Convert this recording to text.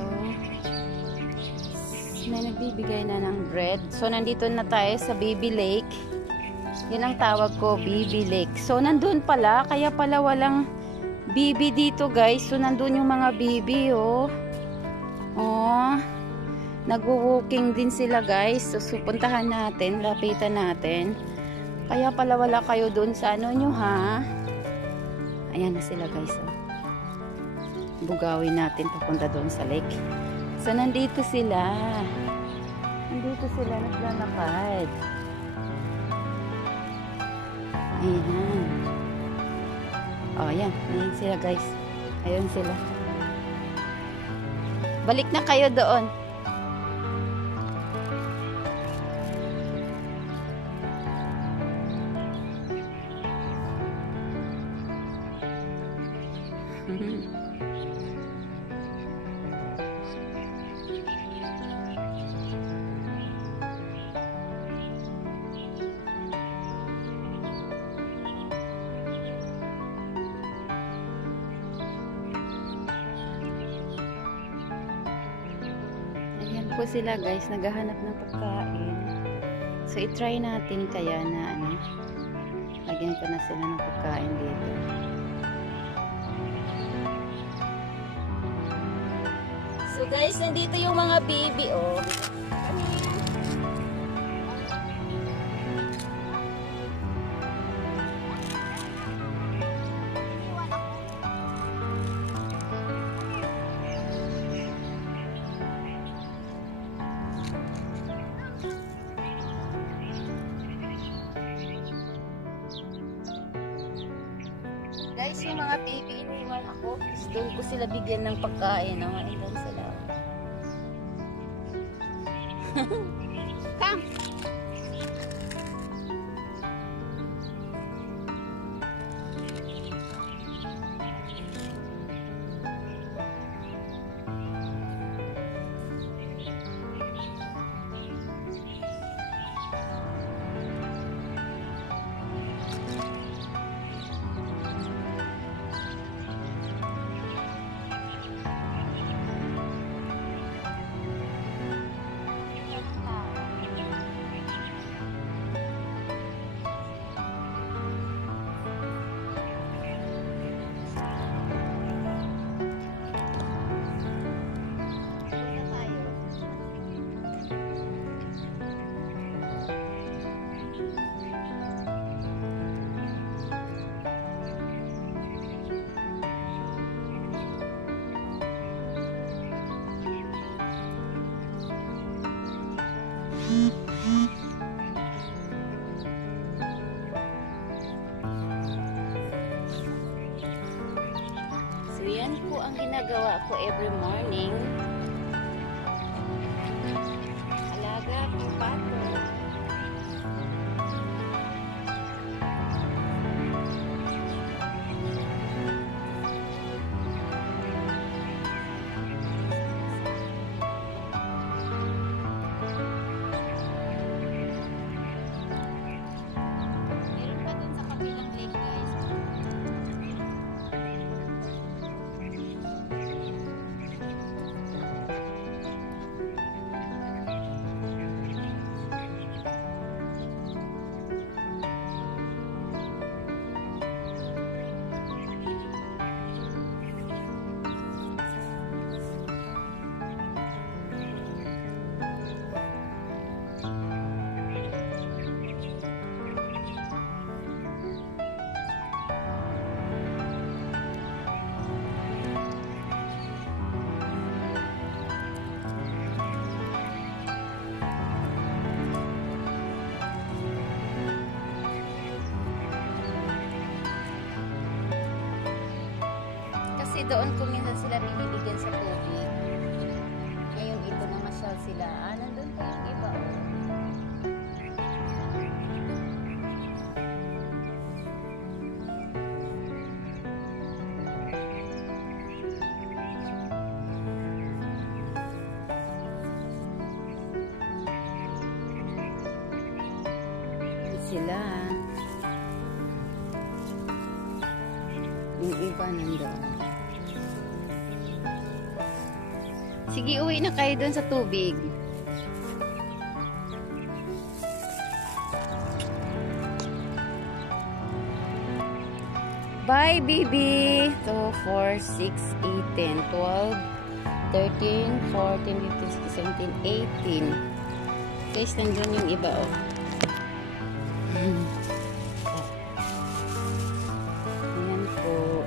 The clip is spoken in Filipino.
oh. May nagbibigay na ng bread. So, nandito na tayo sa Baby Lake. Yan ang tawag ko, Baby Lake. So, nandun pala. Kaya pala walang bibi dito, guys. So, nandun yung mga bibi, oh. Oh. Nagwo-walking din sila, guys. So, puntahan natin. Lapitan natin. Kaya pala wala kayo dun sa ano nyo, ha? Ayan na sila, guys, oh. Bugawin natin papunta doon sa lake. So, nandito sila. Nandito sila naglalakad. Ayan. O, ayan. Ayan sila, guys. Ayan sila. Balik na kayo doon. Po sila, guys, naghahanap ng pagkain. So, i-try natin kaya na ano, lagyan ko na sila ng pagkain dito. So, guys, nandito yung mga baby, oh. Guys, yung mga baby, iniwan ako. Doon ko sila bigyan ng pagkain. Doon sila. Come! So, yan po ang ginagawa ko every morning. Alaga po pato. Kasi doon kung minsan sila binibigyan sa tubig. Ngayon ito na masyal sila. Nandun pa yung iba. Sila. Yung iba nandun. Sige, uwi na kayo dun sa tubig. Bye, baby! 2, 4, 6, 8, 10, 12, 13, 14, 15, 16, 17, 18. Guys, nandun yung iba, oh. Ayan po.